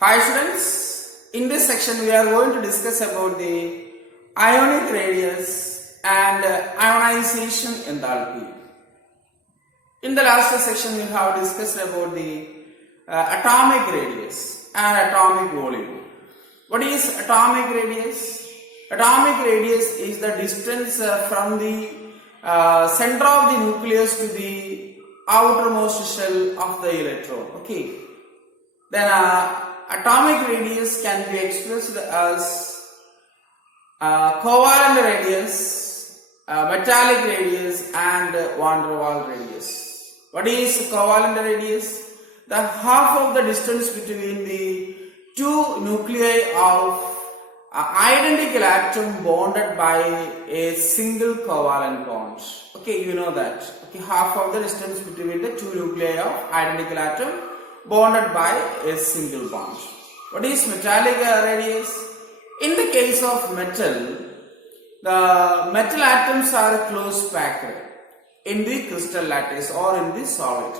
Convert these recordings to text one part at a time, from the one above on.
Hi students, in this section we are going to discuss about the ionic radius and ionization enthalpy. In the last section we have discussed about the atomic radius and atomic volume. What is atomic radius? Atomic radius is the distance from the center of the nucleus to the outermost shell of the electron. Okay. Then atomic radius can be expressed as covalent radius, metallic radius and van der Waals radius. What is covalent radius? The half of the distance between the two nuclei of identical atom bonded by a single covalent bond. Okay, you know that. Okay, half of the distance between the two nuclei of identical atom bonded by a single bond. What is metallic radius? In the case of metal, the metal atoms are close packed in the crystal lattice or in the solid.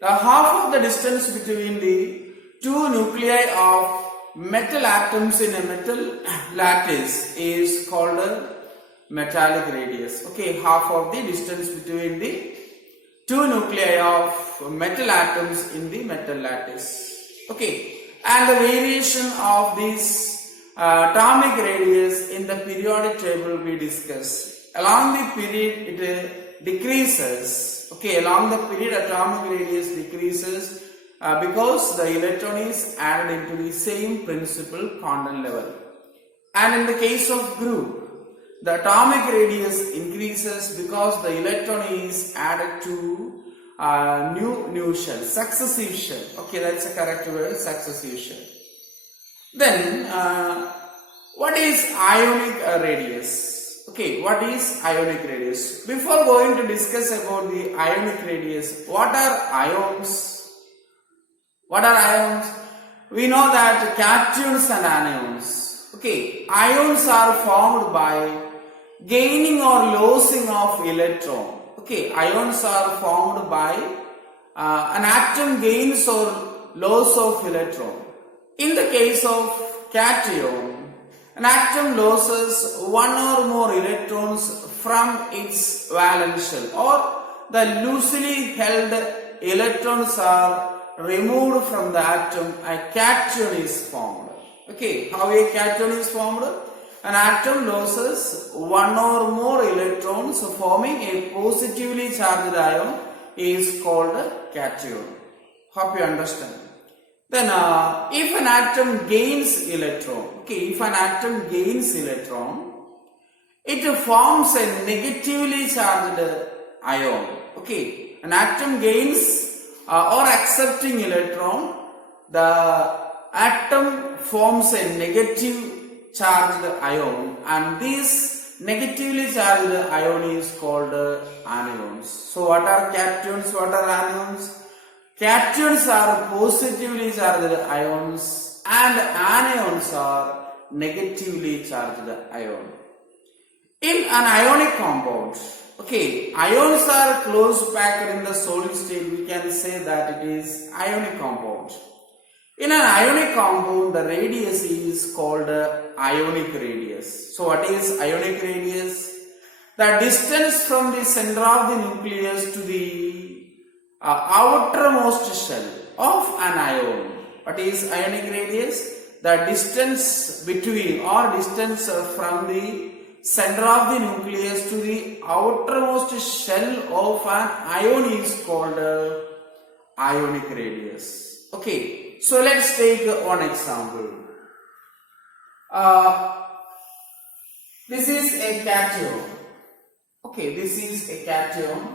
The half of the distance between the two nuclei of metal atoms in a metal lattice is called a metallic radius. Okay, half of the distance between the two nuclei of metal atoms in the metal lattice. Okay, and the variation of this atomic radius in the periodic table we discussed. Along the period it decreases. Okay, along the period atomic radius decreases because the electron is added into the same principal quantum level. And in the case of group, the atomic radius increases because the electron is added to new shell, successive shell. Okay, that's a correct word, successive shell. Then, what is ionic radius? Okay, what is ionic radius? Before going to discuss about the ionic radius, what are ions? What are ions? We know that cations and anions. Okay, ions are formed by gaining or losing of electron. Okay, ions are formed by an atom gains or loss of electron. In the case of cation, an atom loses one or more electrons from its valence shell, or the loosely held electrons are removed from the atom. A cation is formed. Okay, how a cation is formed? An atom loses one or more electrons, forming a positively charged ion is called a cation. Hope you understand. Then if an atom gains electron, okay, if an atom gains electron, it forms a negatively charged ion. Okay, an atom gains or accepting electron, the atom forms a negative charged ion, and this negatively charged ion is called anions. So what are cations, what are anions? Cations are positively charged ions and anions are negatively charged ion. In an ionic compound, okay, ions are close packed in the solid state, we can say that it is ionic compound. In an ionic compound, the radius is called ionic radius. So what is ionic radius? The distance from the center of the nucleus to the outermost shell of an ion. What is ionic radius? The distance between or distance from the center of the nucleus to the outermost shell of an ion is called ionic radius. Okay, so let's take one example. This is a cation. Okay, this is a cation.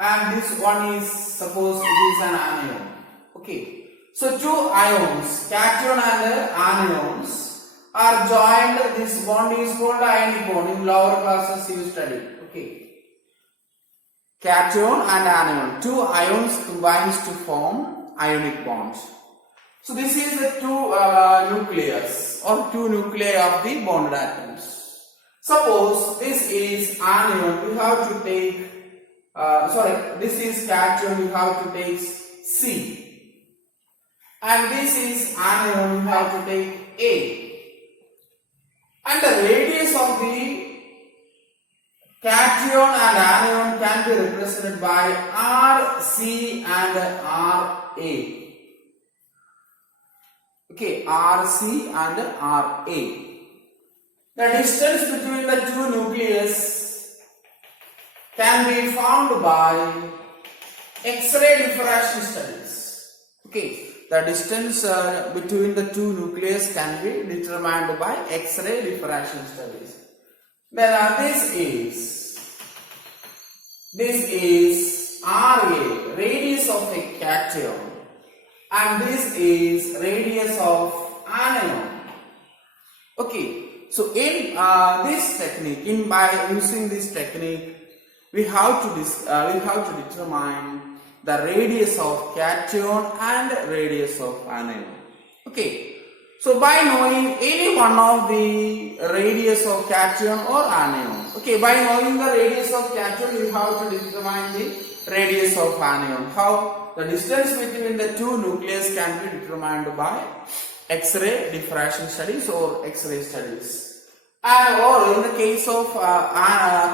And this one is, suppose it is an anion. Okay, so two ions, cation and anions, are joined. This bond is called ionic bond. In lower classes you study. Okay, cation and anion, two ions combines to form ionic bonds. So this is the two nucleus or two nuclei of the bonded atoms. Suppose this is anion, we have to take this is cation, we have to take C. and this is anion, you have to take A. And the radius of the cation and anion can be represented by RC and RA. Okay, RC and RA. The distance between the two nucleus can be found by X-ray diffraction studies. Okay, the distance between the two nucleus can be determined by X-ray diffraction studies. Then this is RA, radius of a cation, and this is radius of anion. Okay, so in this technique, by using this technique, we have to determine the radius of cation and radius of anion. Okay. So by knowing any one of the radius of cation or anion, okay, by knowing the radius of cation, you have to determine the radius of anion. How? The distance between the two nucleus can be determined by X-ray diffraction studies or X-ray studies. And or in the case of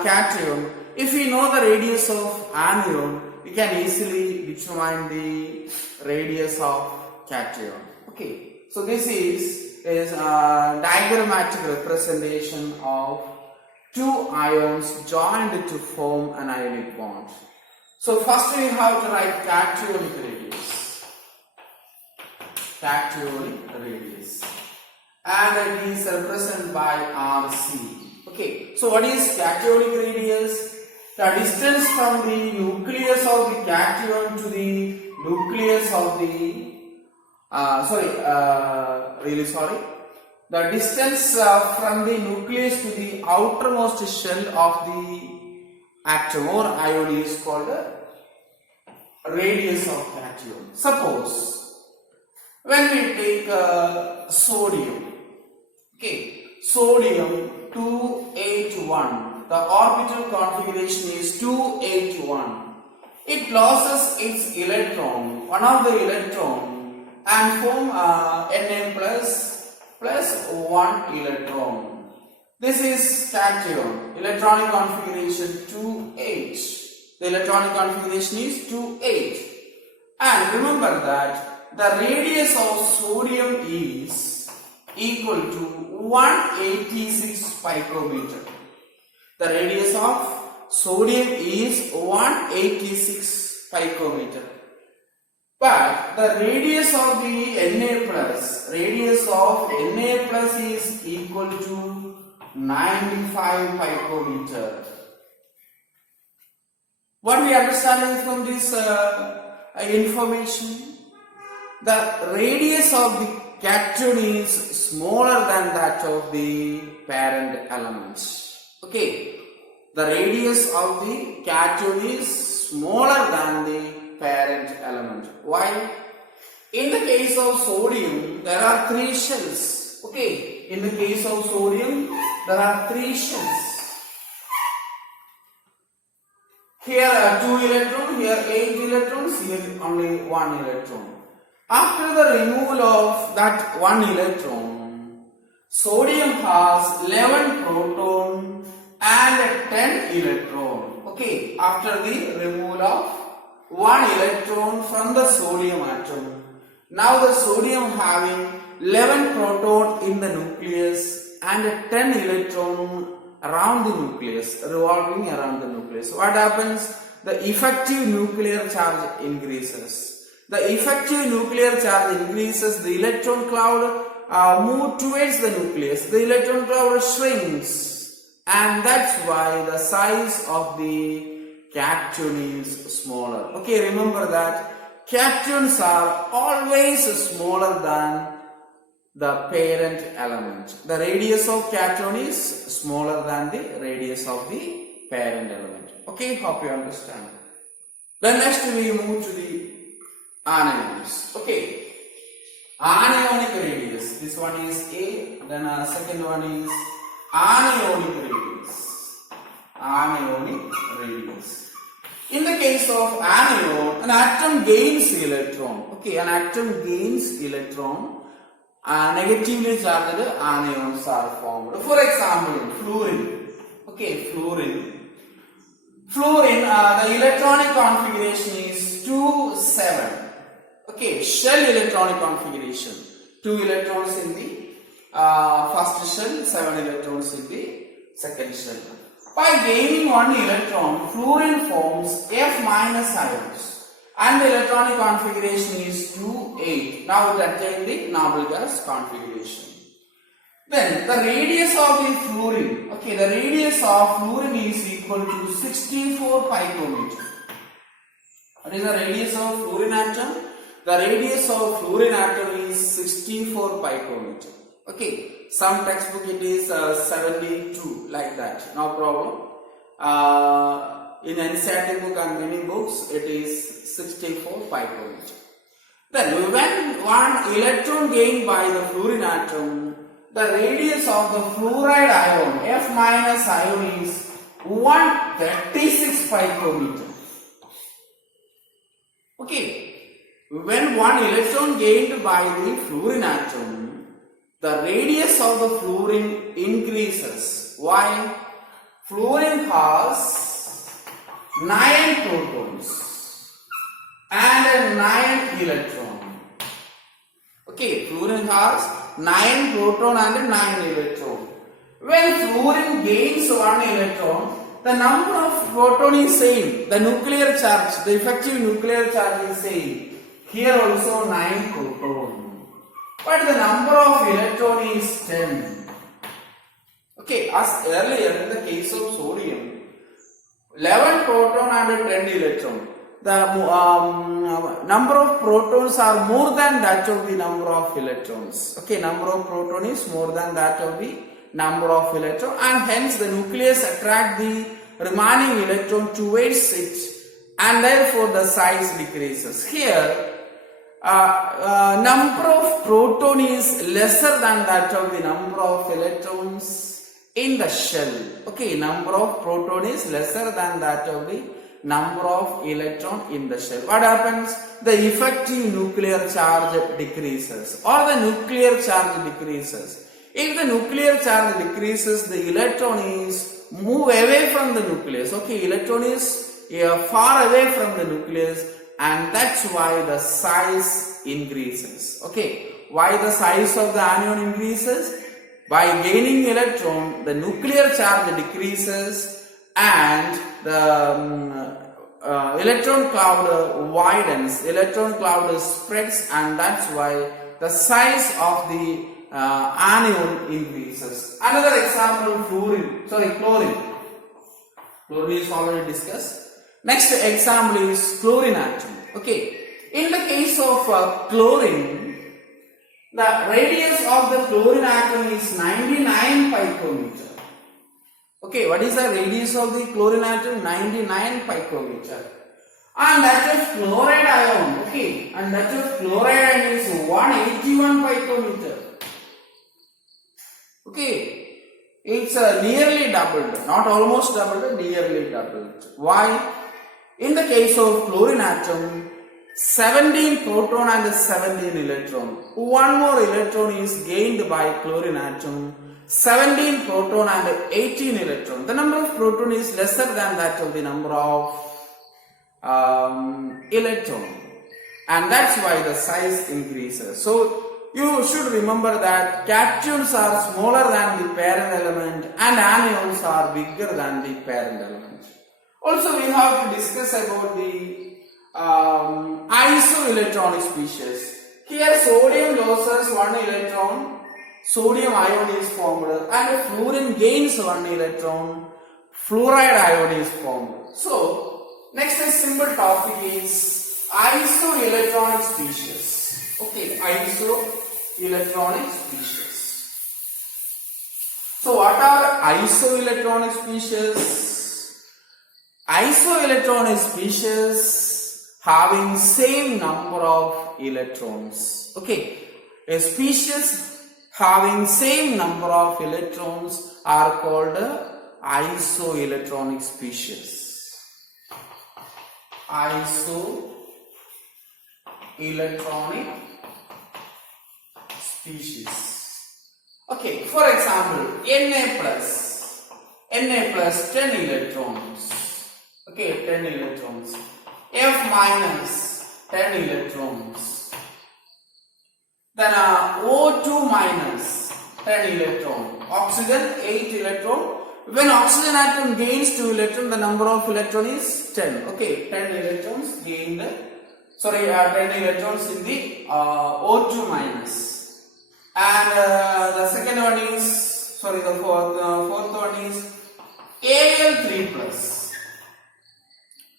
cation, if we know the radius of anion, we can easily determine the radius of cation. Okay. So this is a diagrammatic representation of two ions joined to form an ionic bond. So first we have to write cationic radius. Cationic radius. And it is represented by RC. Okay. So what is cationic radius? The distance from the nucleus of the cation to the nucleus of the the distance from the nucleus to the outermost shell of the atom or ion is called radius of cation. Suppose when we take sodium, okay, sodium 281, the orbital configuration is 281. It loses its electron, one of the electron, and form Na plus 1 electron. This is cation. Electronic configuration 2H. The electronic configuration is 2H. And remember that the radius of sodium is equal to 186 picometer. The radius of sodium is 186 picometer. But the radius of the Na plus is equal to 95 picometer. What we understand from this information? The radius of the cation is smaller than that of the parent elements. Okay, the radius of the cation is smaller than the parent element. Why? In the case of sodium, there are 3 shells. Okay, in the case of sodium, there are 3 shells. Here are 2 electrons, here 8 electrons, here only 1 electron. After the removal of that 1 electron, sodium has 11 proton and 10 electron. Okay, after the removal of 1 electron from the sodium atom. Now the sodium having 11 proton in the nucleus and 10 electron around the nucleus, revolving around the nucleus. What happens? The effective nuclear charge increases. The effective nuclear charge increases, the electron cloud moves towards the nucleus. The electron cloud shrinks, and that's why the size of the cation is smaller. Okay, remember that cations are always smaller than the parent element. The radius of cation is smaller than the radius of the parent element. Okay, hope you understand. Then next we move to the anions. Okay, anionic radius. This one is A. Then second one is anionic radius. Anionic radius. In the case of anion, an atom gains electron. Okay, an atom gains electron, negatively charged anions are formed. For example, fluorine. Okay, fluorine. Fluorine, the electronic configuration is 2, 7. Okay, shell electronic configuration. 2 electrons in the first shell, 7 electrons in the second shell. By gaining 1 electron, fluorine forms F minus ions and the electronic configuration is 2, 8. Now it attains the noble gas configuration. Then the radius of the fluorine, okay, the radius of fluorine is equal to 64 picometer. What is the radius of fluorine atom? The radius of fluorine atom is 64 picometer. Okay, some textbook it is 72, like that, no problem. In Enthalpy book and many books it is 64 picometer. Then when one electron gained by the fluorine atom, the radius of the fluoride ion, F minus ion, is 136 picometer. Okay. When one electron gained by the fluorine atom, the radius of the fluorine increases. Why? Fluorine has 9 protons and 9 electron. Okay, fluorine has 9 proton and 9 electron. When fluorine gains 1 electron, the number of proton is same. The nuclear charge, the effective nuclear charge is same. Here also 9 proton, but the number of electron is 10. Okay, as earlier in the case of sodium, 11 proton and 10 electron. The number of protons are more than that of the number of electrons. Okay, number of proton is more than that of the number of electron, and hence the nucleus attract the remaining electron towards it, and therefore the size decreases. Here, number of proton is lesser than that of the number of electrons in the shell. Okay, number of proton is lesser than that of the number of electron in the shell. What happens? The effective nuclear charge decreases, or the nuclear charge decreases. If the nuclear charge decreases, the electron is move away from the nucleus. Okay, electron is far away from the nucleus, and that's why the size increases. Okay, why the size of the anion increases? By gaining electron, the nuclear charge decreases and the electron cloud widens, electron cloud spreads, and that's why the size of the anion increases. Another example, chlorine. Chlorine is already discussed. Next example is chlorine atom. Okay, in the case of chlorine, the radius of the chlorine atom is 99 picometer. Okay, what is the radius of the chlorine atom? 99 picometer. And that of chloride ion, okay, and that of chloride ion is 181 picometer. Okay, it's nearly doubled, not almost doubled, nearly doubled. Why? In the case of chlorine atom, 17 proton and 17 electron. One more electron is gained by chlorine atom. 17 proton and 18 electron. The number of proton is lesser than that of the number of electron, and that's why the size increases. So you should remember that cations are smaller than the parent element and anions are bigger than the parent element. Also, we have to discuss about the isoelectronic species. Here sodium loses 1 electron, sodium ion is formed, and fluorine gains 1 electron, fluoride ion is formed. So next simple topic is isoelectronic species. Okay, isoelectronic species. So what are isoelectronic species? Isoelectronic species having same number of electrons. Okay, a species having same number of electrons are called isoelectronic species. Isoelectronic electronic species. Okay, for example, Na plus 10 electrons. Okay, 10 electrons. F minus 10 electrons. Then O2 minus 10 electron. Oxygen 8 electron. When oxygen atom gains 2 electrons, the number of electrons is 10. Okay, 10 electrons gained. 10 electrons in the O2 minus. And the second one is, the fourth one is Al3 plus.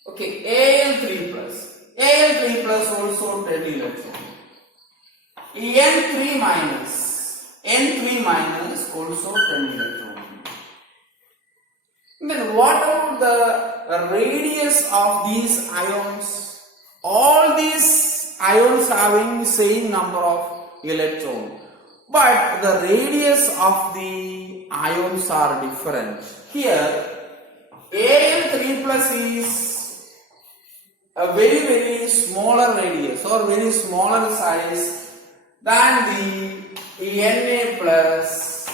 Okay, Al3 plus. Al3 plus also 10 electrons. N3 minus also 10 electrons. Then what about the radius of these ions? All these ions having same number of electrons, but the radius of the ions are different. Here Al3 plus is a very smaller radius or very smaller size than the Na plus,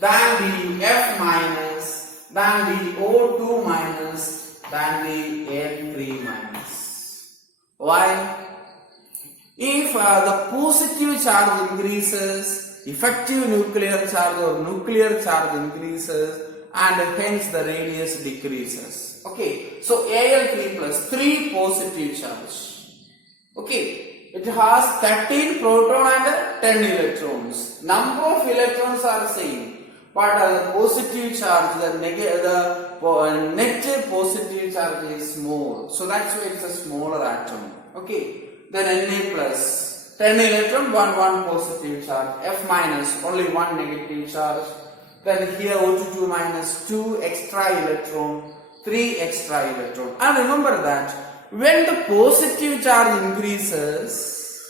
than the F minus, than the O2 minus, than the N3 minus. Why? If the positive charge increases, effective nuclear charge or nuclear charge increases, and hence the radius decreases. Okay, so Al3 plus 3 positive charge. Okay, it has 13 proton and 10 electrons. Number of electrons are same, but the positive charge, the net positive charge is more. So that's why it's a smaller atom. Okay, then Na plus 10 electron, 1 positive charge. F minus only 1 negative charge. Then here O2 minus 2 extra electron, 3 extra electron. And remember that when the positive charge increases,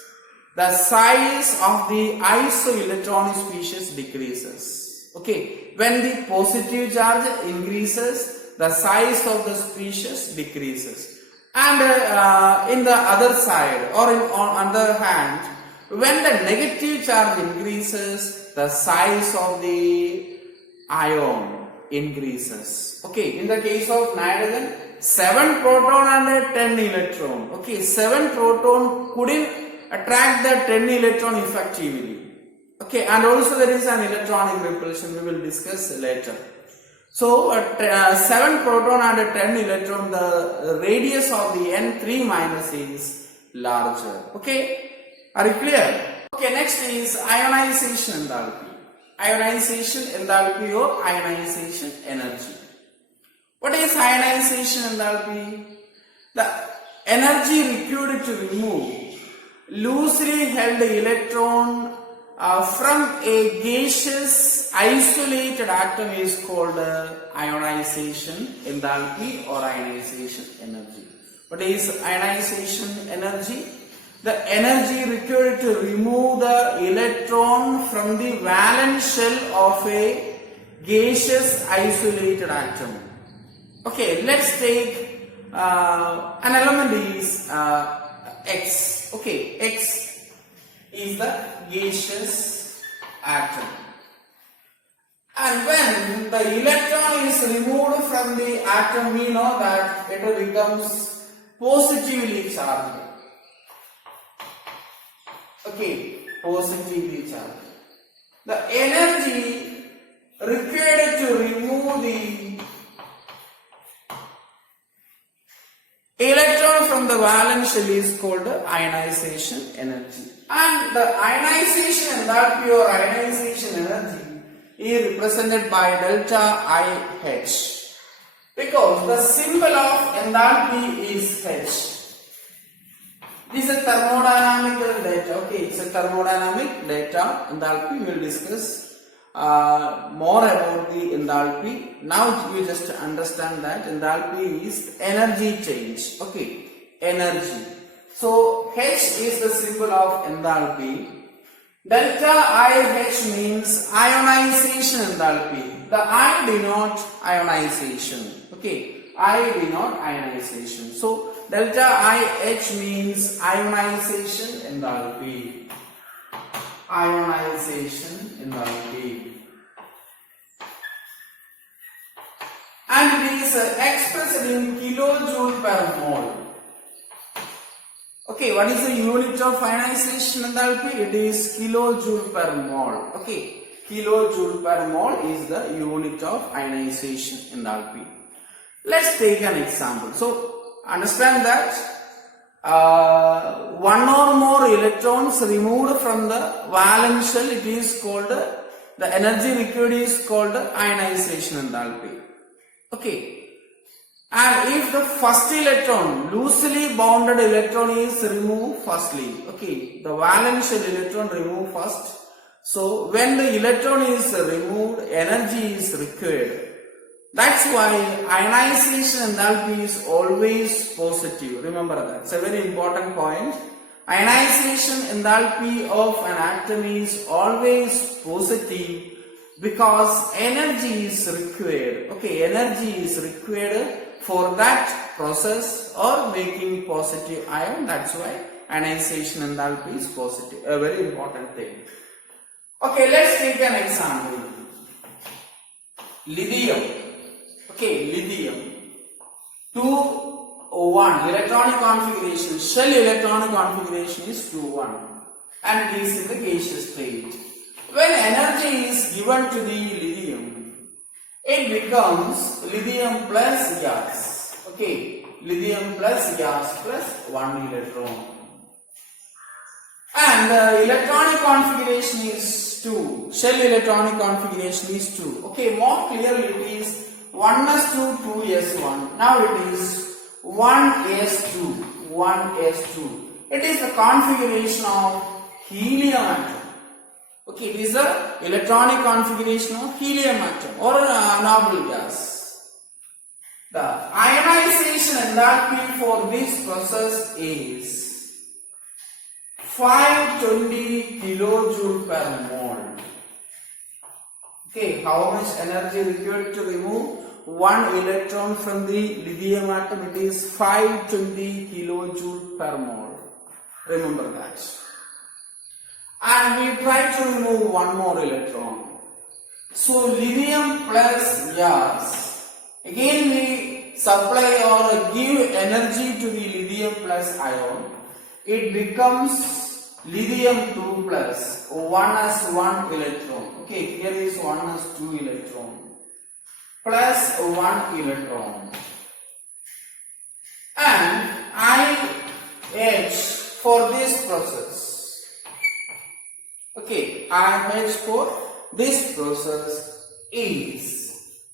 the size of the isoelectronic species decreases. Okay, when the positive charge increases, the size of the species decreases. And in the other side, or on other hand, when the negative charge increases, the size of the ion increases. Okay, in the case of nitrogen, 7 proton and 10 electron. Okay, 7 proton couldn't attract the 10 electron effectively. Okay, and also there is an electronic repulsion, we will discuss later. So 7 proton and 10 electron, the radius of the N3 minus is larger. Okay, are you clear? Okay, next is ionization enthalpy. Ionization enthalpy or ionization energy. What is ionization enthalpy? The energy required to remove loosely held electron from a gaseous isolated atom is called ionization enthalpy or ionization energy. What is ionization energy? The energy required to remove the electron from the valence shell of a gaseous isolated atom. Okay, let's take an element is X. Okay, X is the gaseous atom. And when the electron is removed from the atom, we know that it becomes positively charged. Okay, positively charged. The energy required to remove the electron from the valence shell is called ionization energy. And the ionization enthalpy or ionization energy is represented by delta IH, because the symbol of enthalpy is H. This is a thermodynamical data. Okay, it's a thermodynamic data. Enthalpy, we will discuss more about the enthalpy. Now you just understand that enthalpy is energy change. Okay, energy. So H is the symbol of enthalpy. Delta IH means ionization enthalpy. The I denote ionization. Okay, I denote ionization. So delta IH means ionization enthalpy. Ionization enthalpy. And it is expressed in kilojoule per mole. Okay, what is the unit of ionization enthalpy? It is kilojoule per mole. Okay, kilojoule per mole is the unit of ionization enthalpy. Let's take an example. So, understand that one or more electrons removed from the valence shell, it is called, the energy required is called ionization enthalpy. Okay. And if the first electron, loosely bounded electron is removed firstly, okay, the valence shell electron removed first. So when the electron is removed, energy is required. That's why ionization enthalpy is always positive. Remember that. It's a very important point. Ionization enthalpy of an atom is always positive because energy is required. Okay, energy is required for that process or making positive ion. That's why ionization enthalpy is positive. A very important thing. Okay, let's take an example. Lithium. Okay, lithium. 2-1 electronic configuration. Shell electronic configuration is 2-1 and it is in the gaseous state. When energy is given to the lithium, it becomes lithium plus gas. Okay, lithium plus gas plus 1 electron. And the electronic configuration is 2. Shell electronic configuration is 2. Okay, more clearly it is 1s2, 2s1. Now it is 1s2, 1s2. It is the configuration of helium atom. Okay, it is the electronic configuration of helium atom or a noble gas. The ionization enthalpy for this process is 520 kilojoule per mole. Okay, how much energy required to remove 1 electron from the lithium atom? It is 520 kilojoule per mole. Remember that. And we try to remove 1 more electron. So lithium plus gas. Again we supply or give energy to the lithium plus ion. It becomes lithium 2 plus 1s1 electron. Okay, here is 1s2 electron plus 1 electron. And IH for this process. Okay, IH for this process is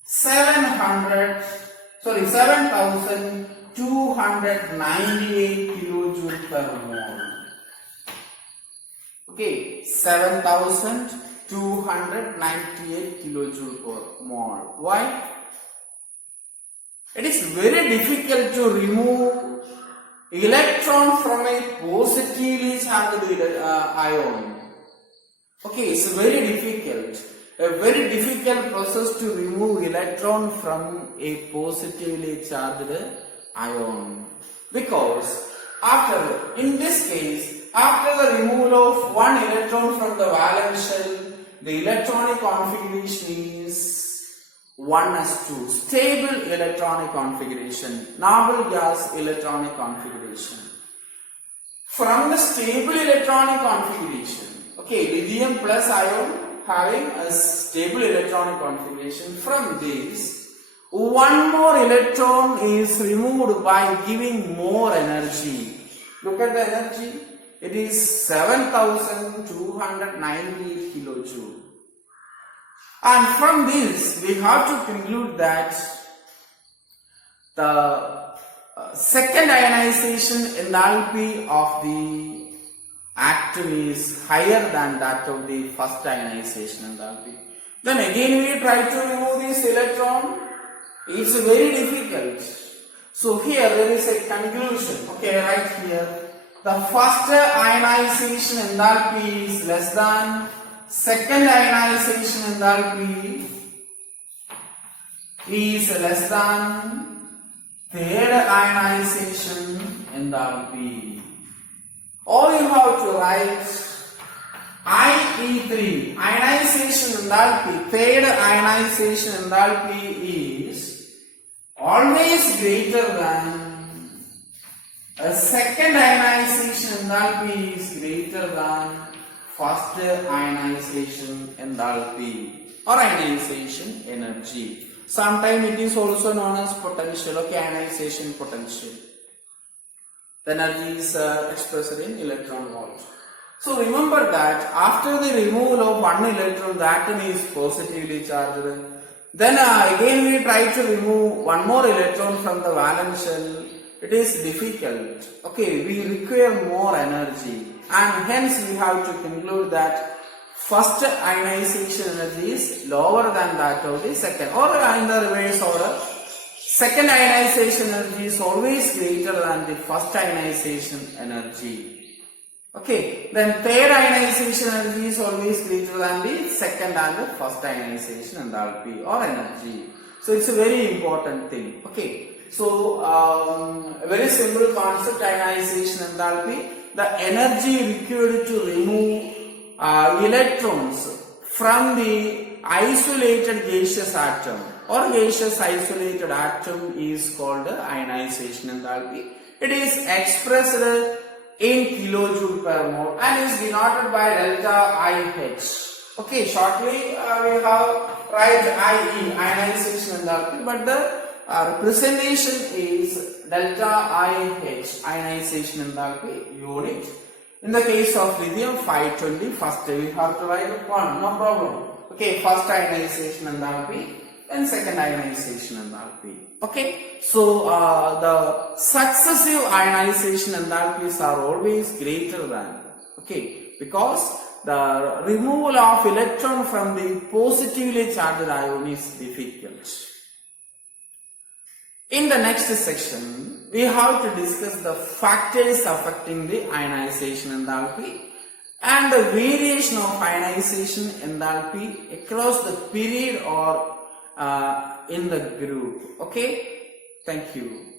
7,298 kilojoule per mole. Okay, 7,298 kilojoule per mole. Why? It is very difficult to remove electron from a positively charged ion. Okay, it's very difficult. A very difficult process to remove electron from a positively charged ion. Because in this case, after the removal of 1 electron from the valence shell, the electronic configuration is 1s2, stable electronic configuration, noble gas electronic configuration. From the stable electronic configuration, okay, lithium plus ion having a stable electronic configuration, from this 1 more electron is removed by giving more energy. Look at the energy. It is 7,298 kilojoule. And from this, we have to conclude that the second ionization enthalpy of the atom is higher than that of the first ionization enthalpy. Then again we try to remove this electron. It's very difficult. So here there is a conclusion. Okay, right here. The first ionization enthalpy is less than second ionization enthalpy is less than third ionization enthalpy. Or you have to write IE3, ionization enthalpy, third ionization enthalpy is always greater than a second ionization enthalpy is greater than first ionization enthalpy or ionization energy. Sometimes it is also known as potential, okay, ionization potential. The energy is expressed in electron volt. So remember that after the removal of one electron, the atom is positively charged. Then again we try to remove one more electron from the valence shell. It is difficult. Okay, we require more energy, and hence we have to conclude that first ionization energy is lower than that of the second, or in the reverse order, second ionization energy is always greater than the first ionization energy. Okay, then third ionization energy is always greater than the second and the first ionization enthalpy or energy. So it's a very important thing. Okay, so a very simple concept, ionization enthalpy, the energy required to remove electrons from the isolated gaseous atom or gaseous isolated atom is called ionization enthalpy. It is expressed in kilojoule per mole and is denoted by delta IH. Okay, shortly we have write IE, ionization enthalpy, but the representation is delta IH, ionization enthalpy unit. In the case of lithium 520, first we have to write 1, no problem. Okay, first ionization enthalpy and second ionization enthalpy. Okay, so the successive ionization enthalpies are always greater than, okay, because the removal of electron from the positively charged ion is difficult. In the next section, we have to discuss the factors affecting the ionization enthalpy and the variation of ionization enthalpy across the period or in the group. Okay, thank you.